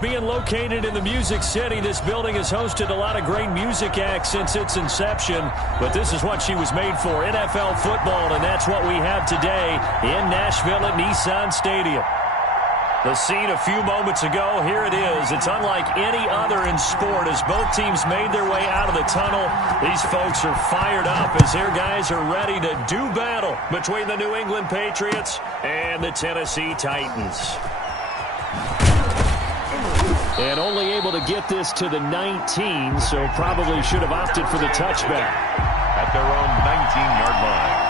Being located in the Music City, this building has hosted a lot of great music acts since its inception, but this is what she was made for, NFL football, and that's what we have today in Nashville at Nissan Stadium. The scene a few moments ago, here it is. It's unlike any other in sport as both teams made their way out of the tunnel. These folks are fired up as their guys are ready to do battle between the New England Patriots and the Tennessee Titans. And only able to get this to the 19, so probably should have opted for the touchback. At their own 19-yard line.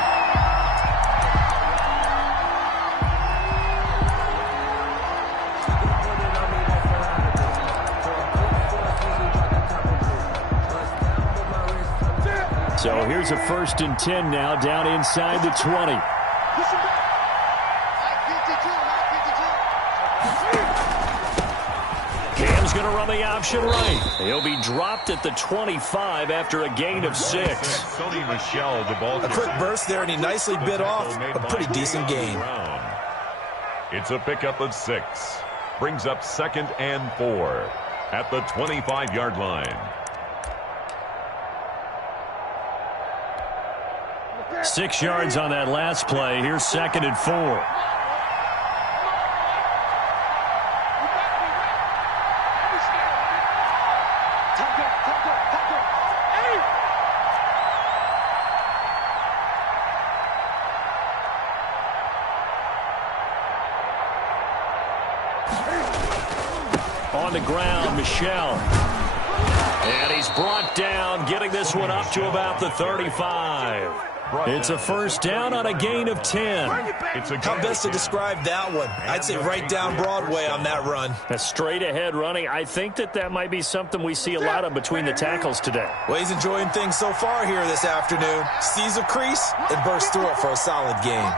So here's a 1st and 10 now, down inside the 20. Cam's going to run the option right. He'll be dropped at the 25 after a gain of 6. A quick burst there, and he nicely bit off a pretty decent gain. It's a pickup of 6. Brings up 2nd and 4 at the 25-yard line. 6 yards on that last play. Here's 2nd and 4. On the ground, Michel. And he's brought down, getting this one up to about the 35. It's a 1st down on a gain of 10. How best to describe that one? I'd say right down Broadway on that run. A straight-ahead running. I think that might be something we see a lot of between the tackles today. Well, he's enjoying things so far here this afternoon. Sees a crease and bursts through it for a solid gain.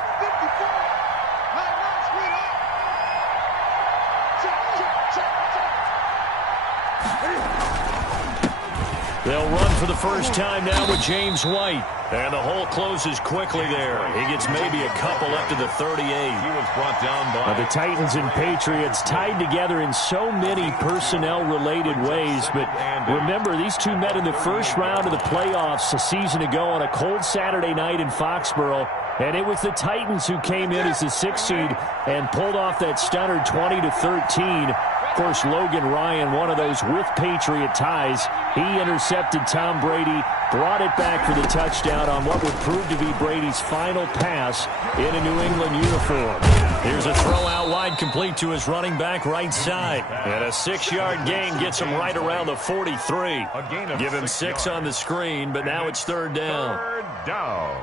They'll run for the first time now with James White. And the hole closes quickly there. He gets maybe a couple up to the 38. He was brought down by the Titans and Patriots tied together in so many personnel-related ways. But remember, these two met in the first round of the playoffs a season ago on a cold Saturday night in Foxborough. And it was the Titans who came in as the 6th seed and pulled off that stunner 20-13. Of course, Logan Ryan, one of those with Patriot ties. He intercepted Tom Brady, brought it back for the touchdown on what would prove to be Brady's final pass in a New England uniform. Here's a throw out wide, complete to his running back right side. And a 6-yard gain gets him right around the 43. Give him 6 on the screen, but now it's 3rd down. 3rd down.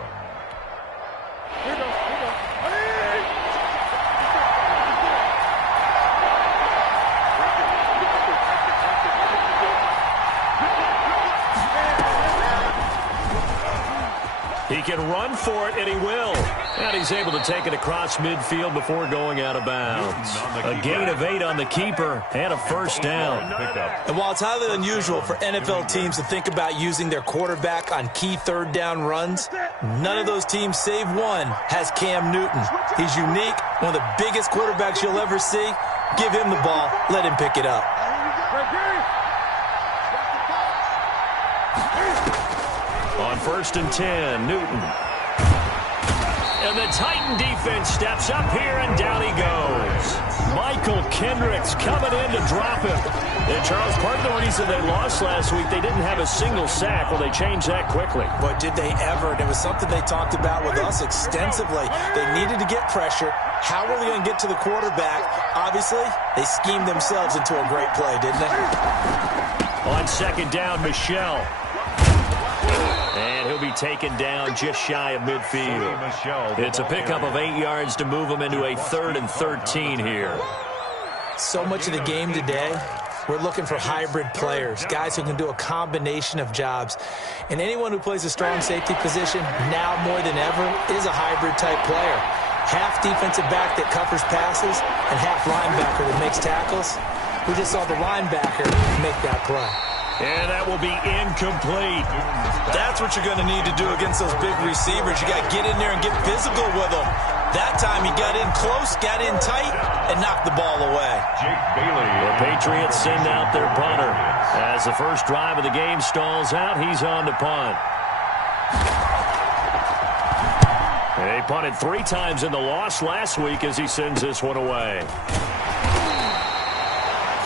He can run for it, and he will. And he's able to take it across midfield before going out of bounds. A gain of 8 on the keeper and a 1st down. And while it's highly unusual for NFL teams to think about using their quarterback on key 3rd down runs, none of those teams, save one, has Cam Newton. He's unique, one of the biggest quarterbacks you'll ever see. Give him the ball. Let him pick it up. On 1st and 10, Newton. And the Titan defense steps up here, and down he goes. Michael Kendricks coming in to drop him. And Charles, part of the reason they lost last week, they didn't have a single sack. Well, they changed that quickly. But did they ever? And it was something they talked about with us extensively. They needed to get pressure. How were they going to get to the quarterback? Obviously, they schemed themselves into a great play, didn't they? On 2nd down, Michel. And he'll be taken down just shy of midfield. It's a pickup of 8 yards to move him into a 3rd and 13 here. So much of the game today, we're looking for hybrid players, guys who can do a combination of jobs. And anyone who plays a strong safety position, now more than ever, is a hybrid-type player. Half defensive back that covers passes and half linebacker that makes tackles. We just saw the linebacker make that play. And that will be incomplete. That's what you're going to need to do against those big receivers. You got to get in there and get physical with them. That time he got in close, got in tight, and knocked the ball away. Jake Bailey. The Patriots send out their punter. As the first drive of the game stalls out, he's on to punt. They punted 3 times in the loss last week as he sends this one away.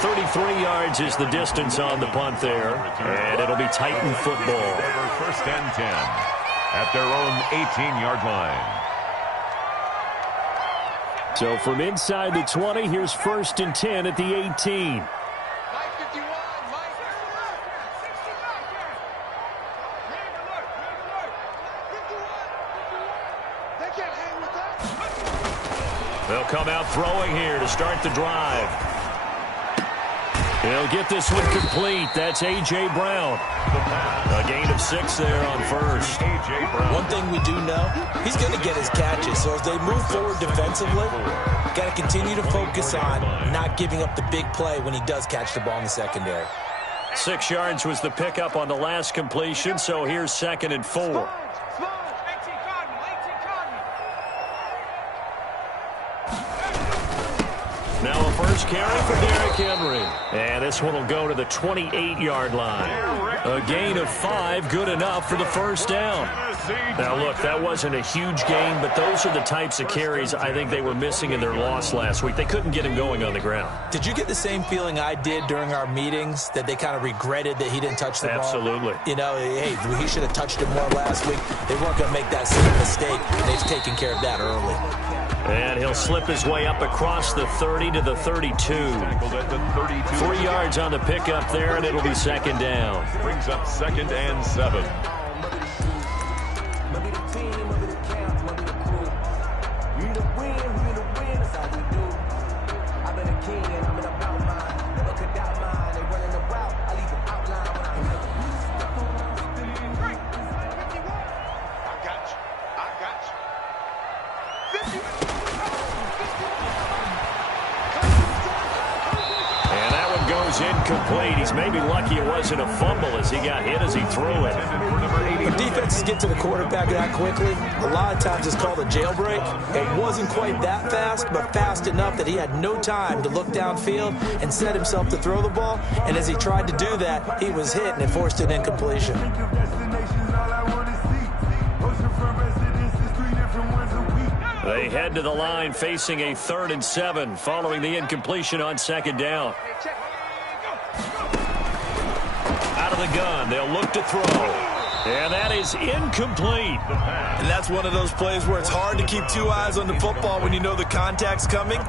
33 yards is the distance on the punt there, and it'll be Titan football. First and 10 at their own 18-yard line. So from inside the 20, here's first and 10 at the 18. They'll come out throwing here to start the drive. He'll get this one complete. That's A.J. Brown. A gain of 6 there on first. One thing we do know, he's going to get his catches. So as they move forward defensively, got to continue to focus on not giving up the big play when he does catch the ball in the secondary. 6 yards was the pickup on the last completion, so here's 2nd and 4. Now a first carry for Derrick Henry. And this one will go to the 28-yard line. A gain of 5, good enough for the first down. Now, look, that wasn't a huge gain, but those are the types of carries I think they were missing in their loss last week. They couldn't get him going on the ground. Did you get the same feeling I did during our meetings, that they kind of regretted that he didn't touch the ball? Absolutely. You know, hey, he should have touched it more last week. They weren't going to make that same mistake. They've taken care of that early. And he'll slip his way up across the 30 to the 32. 3 yards on the pickup there, and it'll be 2nd down. Brings up 2nd and 7. Incomplete. He's maybe lucky it wasn't a fumble as he got hit as he threw it. When defenses get to the quarterback that quickly, a lot of times it's called a jailbreak. It wasn't quite that fast, but fast enough that he had no time to look downfield and set himself to throw the ball. And as he tried to do that, he was hit and it forced an incompletion. They head to the line facing a 3rd and 7 following the incompletion on 2nd down. Out of the gun, they'll look to throw. And that is incomplete. And that's one of those plays where it's hard to keep 2 eyes on the football when you know the contact's coming,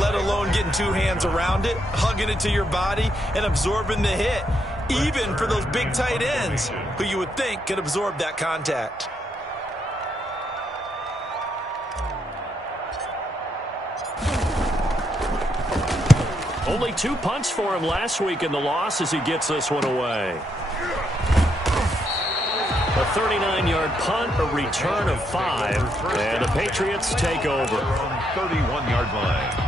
let alone getting 2 hands around it, hugging it to your body, and absorbing the hit, even for those big tight ends who you would think could absorb that contact. Only 2 punts for him last week in the loss as he gets this one away. A 39-yard punt, a return of 5, and the Patriots take over. 31-yard line.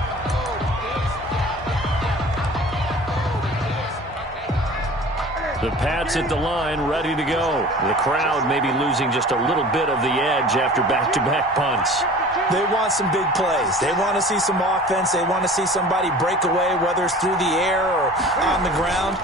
The Pats at the line, ready to go. The crowd may be losing just a little bit of the edge after back-to-back punts. They want some big plays. They want to see some offense. They want to see somebody break away, whether it's through the air or on the ground.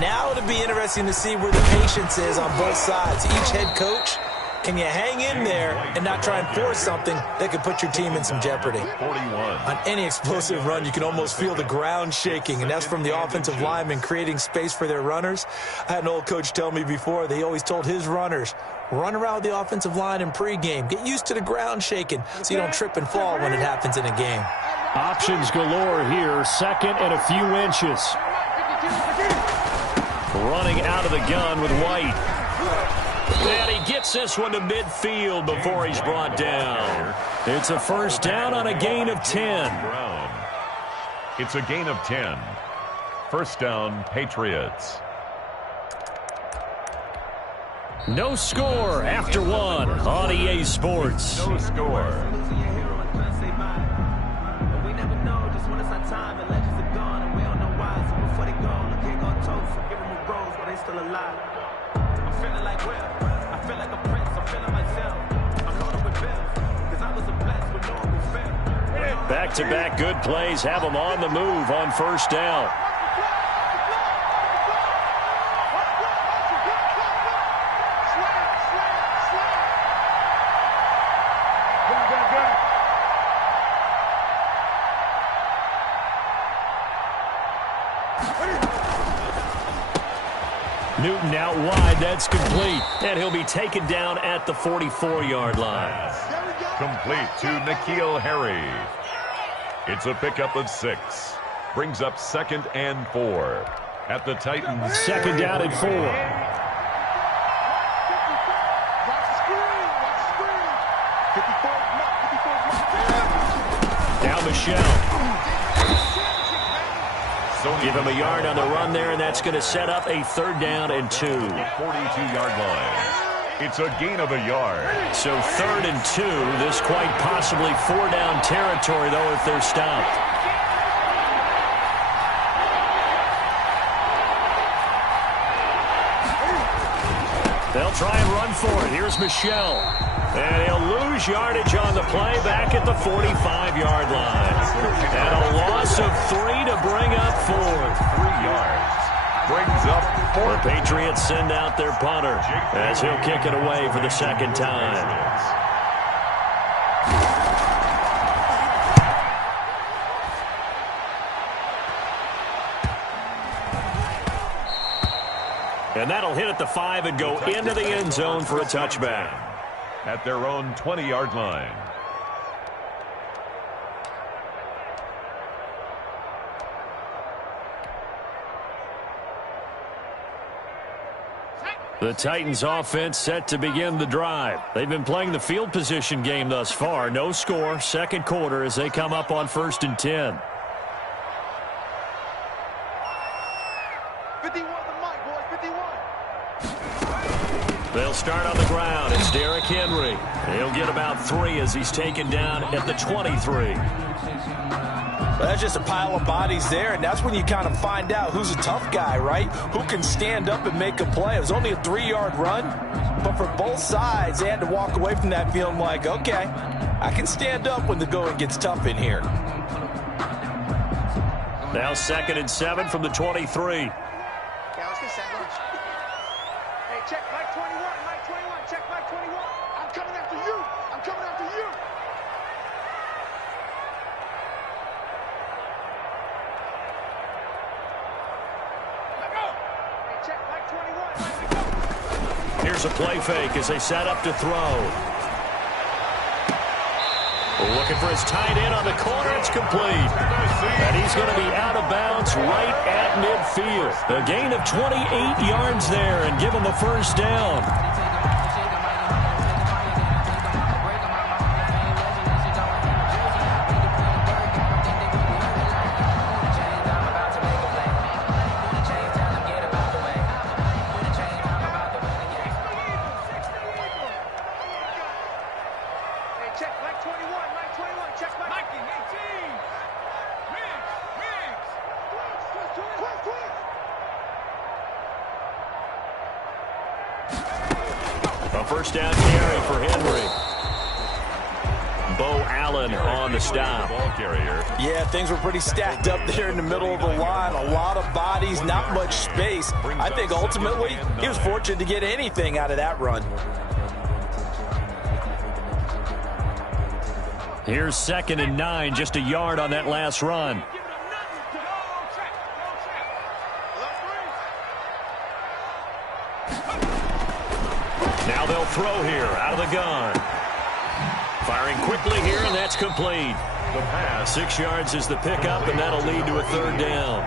Now it'll be interesting to see where the patience is on both sides. Each head coach, can you hang in there and not try and force something that could put your team in some jeopardy? 41. On any explosive run, you can almost feel the ground shaking, and that's from the offensive linemen creating space for their runners. I had an old coach tell me before, they always told his runners, run around the offensive line in pregame. Get used to the ground shaking so you don't trip and fall when it happens in a game. Options galore here. 2nd and a few inches. Running out of the gun with White. And he gets this one to midfield before he's brought down. It's a first down on a gain of 10. It's a gain of 10. First down, Patriots. No score after 1 on EA Sports. No score. I'm feeling like Will. I feel like a prince. I'm feeling myself. I'm caught up with Bill. Because I was a blessed with no Back-to-back good plays have them on the move on first down. Newton out wide. That's complete. And he'll be taken down at the 44-yard line. Complete to N'Keal Harry. It's a pickup of 6. Brings up 2nd and 4. At the Titans. 2nd down and 4. Now Michelle. Give him a yard on the run there, and that's going to set up a 3rd down and 2. 42-yard line. It's a gain of a yard. So 3rd and 2. This quite possibly 4-down territory, though, if they're stopped. They'll try and run for it. Here's Michelle. And he'll lose yardage on the play back at the 45-yard line. And a loss of 3 to bring up 4th. 3 yards. Brings up 4. The Patriots send out their punter as he'll kick it away for the 2nd time. And that'll hit at the 5 and go into the end zone for a touchback. At their own 20-yard line. The Titans offense set to begin the drive. They've been playing the field position game thus far. No score, 2nd quarter as they come up on 1st and 10. 51 the mic, boys, 51. They'll start on the ground. It's Derrick Henry. He'll get about 3 as he's taken down at the 23. Well, that's just a pile of bodies there, and that's when you kind of find out who's a tough guy, right? Who can stand up and make a play. It was only a 3-yard run, but for both sides, they had to walk away from that feeling like, okay, I can stand up when the going gets tough in here. Now 2nd and 7 from the 23. Yeah, let's get set lunch. Hey, check Mike 21, Mike 21, check Mike 21. I'm coming after you. I'm coming after you. Here's a play fake as they set up to throw. Looking for his tight end on the corner. It's complete. And he's going to be out of bounds right at midfield. A gain of 28 yards there and give him a 1st down. A 1st down carry for Henry. Bo Allen on the stop. Yeah, things were pretty stacked up there in the middle of the line. A lot of bodies, not much space. I think ultimately he was fortunate to get anything out of that run. Here's 2nd and 9, just a yard on that last run. Now they'll throw here out of the gun. Firing quickly here, and that's complete. The pass. 6 yards is the pickup, and that'll lead to a 3rd down.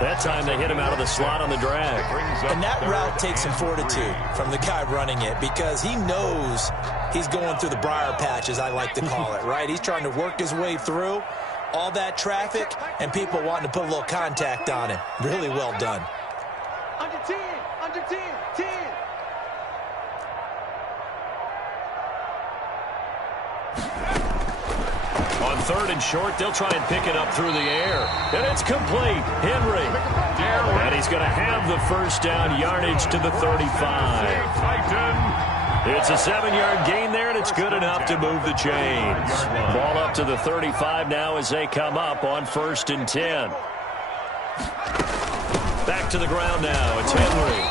That time they hit him out of the slot on the drag. And that route takes some fortitude from the guy running it because he knows he's going through the briar patch, as I like to call it, right? He's trying to work his way through all that traffic and people wanting to put a little contact on him. Really well done. Under 10, under 10, 10. On 3rd and short, they'll try and pick it up through the air. And it's complete. Henry. And he's going to have the 1st down, yardage to the 35. It's a 7-yard gain there, and it's good enough to move the chains. Ball up to the 35 now as they come up on 1st and 10. Back to the ground now. It's Henry.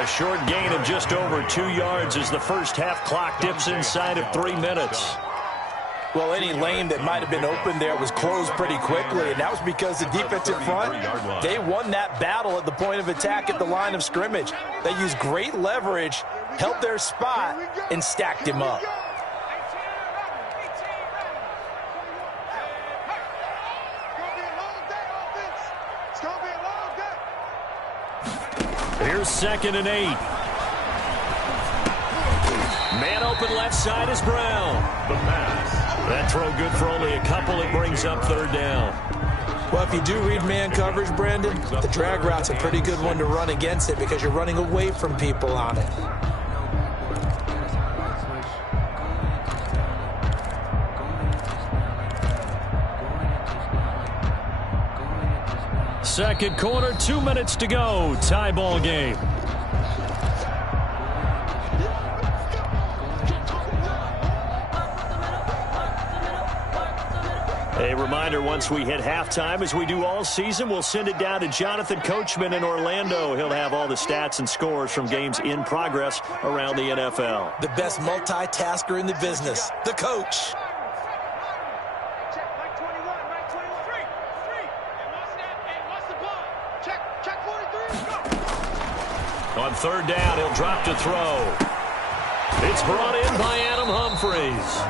A short gain of just over 2 yards as the first half clock dips inside of 3 minutes. Well, any lane that might have been open there was closed pretty quickly, and that was because the defensive front, they won that battle at the point of attack at the line of scrimmage. They used great leverage, held their spot, and stacked him up. Here's 2nd and 8. Man open left side is Brown. The pass. That throw good for only a couple. It brings up 3rd down. Well, if you do read man coverage, Brandon, the drag route's a pretty good one to run against it because you're running away from people on it. Second quarter, 2 minutes to go. Tie ball game. A reminder, once we hit halftime, as we do all season, we'll send it down to Jonathan Coachman in Orlando. He'll have all the stats and scores from games in progress around the NFL. The best multitasker in the business, the coach. On 3rd down, he'll drop to throw. It's brought in by Adam Humphries.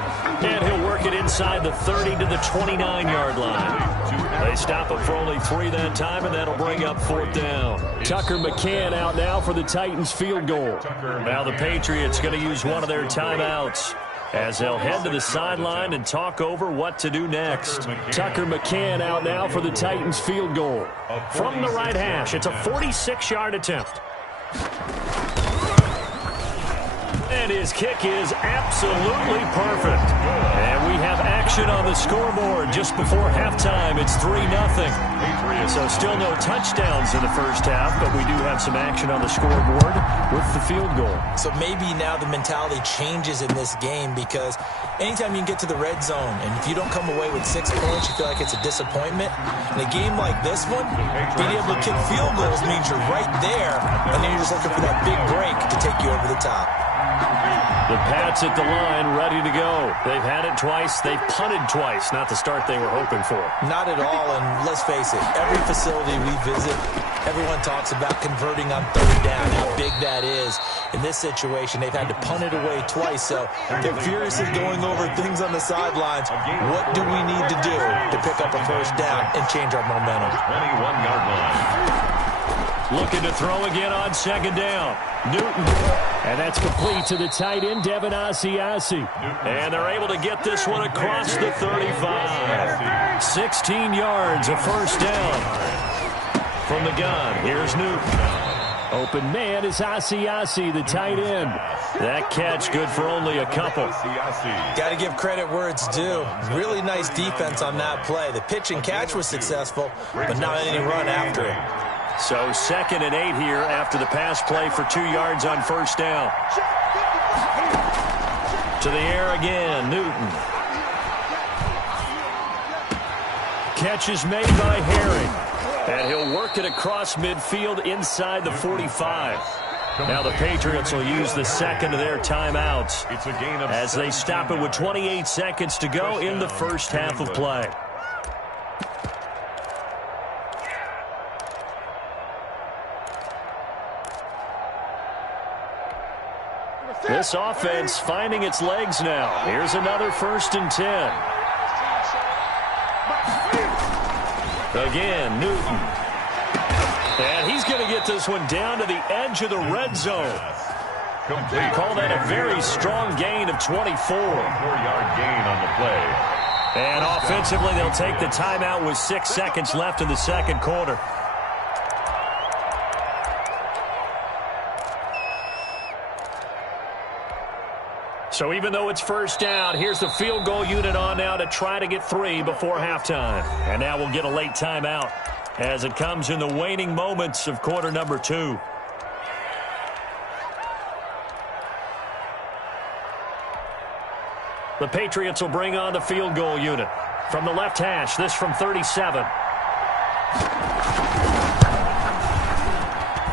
And he'll work it inside the 30 to the 29-yard line. They stop him for only 3 that time, and that'll bring up 4th down. Tucker McCann out now for the Titans field goal. Now the Patriots going to use one of their timeouts as they'll head to the sideline and talk over what to do next. Tucker McCann out now for the Titans field goal. From the right hash, it's a 46-yard attempt. And his kick is absolutely perfect. And we have action on the scoreboard just before halftime. It's 3-0. So still no touchdowns in the first half, but we do have some action on the scoreboard with the field goal. So maybe now the mentality changes in this game because anytime you can get to the red zone and if you don't come away with 6 points, you feel like it's a disappointment. In a game like this one, being able to kick field goals means you're right there, and then you're just looking for that big break to take you over the top. The Pats at the line, ready to go. They've had it twice. They've punted twice. Not the start they were hoping for. Not at all, and let's face it, every facility we visit, everyone talks about converting on 3rd down, how big that is. In this situation, they've had to punt it away twice, so they're furiously going over things on the sidelines. What do we need to do to pick up a 1st down and change our momentum? 21-yard line. Looking to throw again on 2nd down. Newton. And that's complete to the tight end, Devin Asiasi. And they're able to get this one across the 35. 16 yards, a 1st down. From the gun, here's Newton. Open man is Asiasi, the tight end. That catch good for only a couple. Got to give credit where it's due. Really nice defense on that play. The pitch and catch was successful, but not any run after it. So 2nd and 8 here after the pass play for 2 yards on 1st down. To the air again, Newton. Catch is made by Herring. And he'll work it across midfield inside the 45. Now the Patriots will use the 2nd of their timeouts as they stop it with 28 seconds to go in the first half of play. This offense finding its legs now. Here's another 1st and 10. Again, Newton. And he's going to get this one down to the edge of the red zone. Call that a very strong gain of 24. 4-yard gain on the play. And offensively, they'll take the timeout with 6 seconds left in the second quarter. So even though it's 1st down, here's the field goal unit on now to try to get 3 before halftime. And now we'll get a late timeout as it comes in the waning moments of quarter number 2. The Patriots will bring on the field goal unit. From the left hash, this from 37.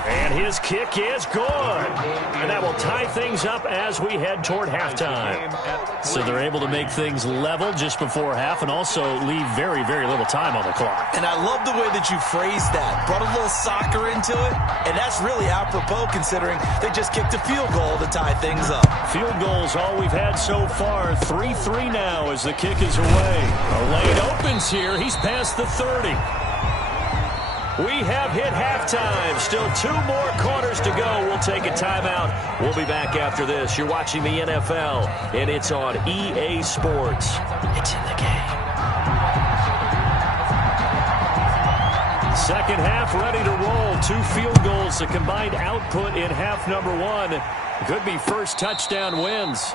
And his kick is good. And that will tie things up as we head toward halftime. So they're able to make things level just before half and also leave very, very little time on the clock. And I love the way that you phrased that. Brought a little soccer into it. And that's really apropos considering they just kicked a field goal to tie things up. Field goals all we've had so far. 3-3 now as the kick is away. A lane opens here. He's past the 30. We have hit halftime. Still 2 more quarters to go. We'll take a timeout. We'll be back after this. You're watching the NFL, and it's on EA Sports. It's in the game. Second half ready to roll. 2 field goals. The combined output in half number 1. Could be first touchdown wins.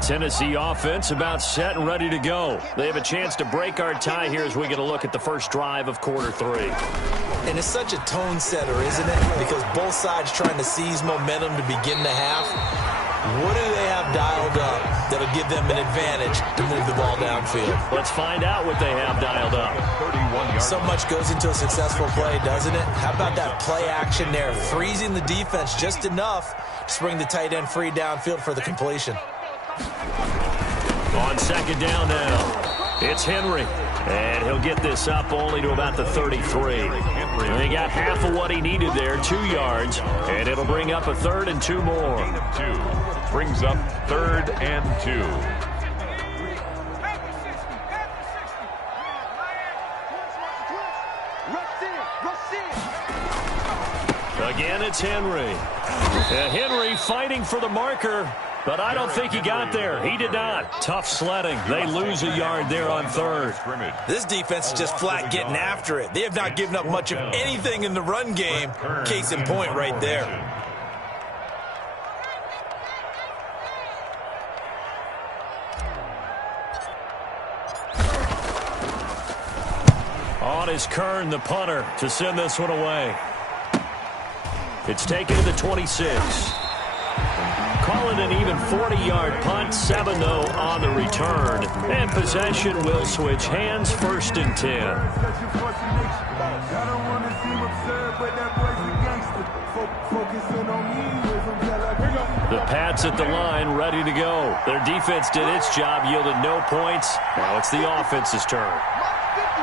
Tennessee offense about set and ready to go. They have a chance to break our tie here as we get a look at the first drive of quarter 3. And it's such a tone setter, isn't it? Because both sides trying to seize momentum to begin the half. What do they have dialed up that'll give them an advantage to move the ball downfield? Let's find out what they have dialed up. So much goes into a successful play, doesn't it? How about that play action there? Freezing the defense just enough to bring the tight end free downfield for the completion. On second down now, it's Henry. And he'll get this up only to about the 33. And he got half of what he needed there, 2 yards. And it'll bring up a 3rd and 2 more. Brings up 3rd and 2. Again, it's Henry. Henry fighting for the marker. But I don't think he got there. He did not. Tough sledding. They lose a yard there on 3rd. This defense is just flat getting after it. They have not given up much of anything in the run game. Case in point right there. On is Kern, the punter, to send this one away. It's taken to the 26. Call it an even 40-yard punt, 7 though on the return. And possession will switch hands, 1st and 10. The Pats at the line, ready to go. Their defense did its job, yielded no points. Now it's the offense's turn.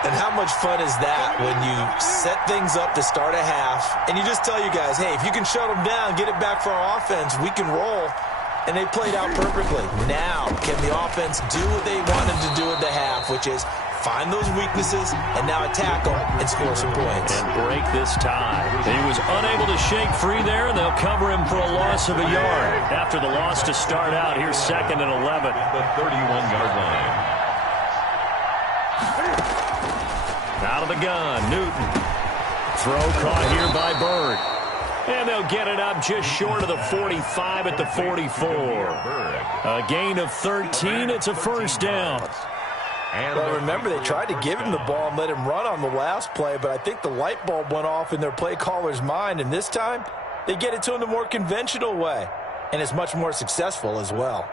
And how much fun is that when you set things up to start a half and you just tell you guys, hey, if you can shut them down, get it back for our offense, we can roll. And they played out perfectly. Now, can the offense do what they wanted to do at the half, which is find those weaknesses and now attack them and score some points. And break this tie. He was unable to shake free there, and they'll cover him for a loss of a yard. After the loss to start out, here's 2nd and 11. The 31-yard line. Out of the gun, Newton. Throw caught here by Bird. And they'll get it up just short of the 45 at the 44. A gain of 13. It's a 1st down. Well, remember, they tried to give him the ball and let him run on the last play, but I think the light bulb went off in their play caller's mind, and this time they get it to him the more conventional way, and it's much more successful as well.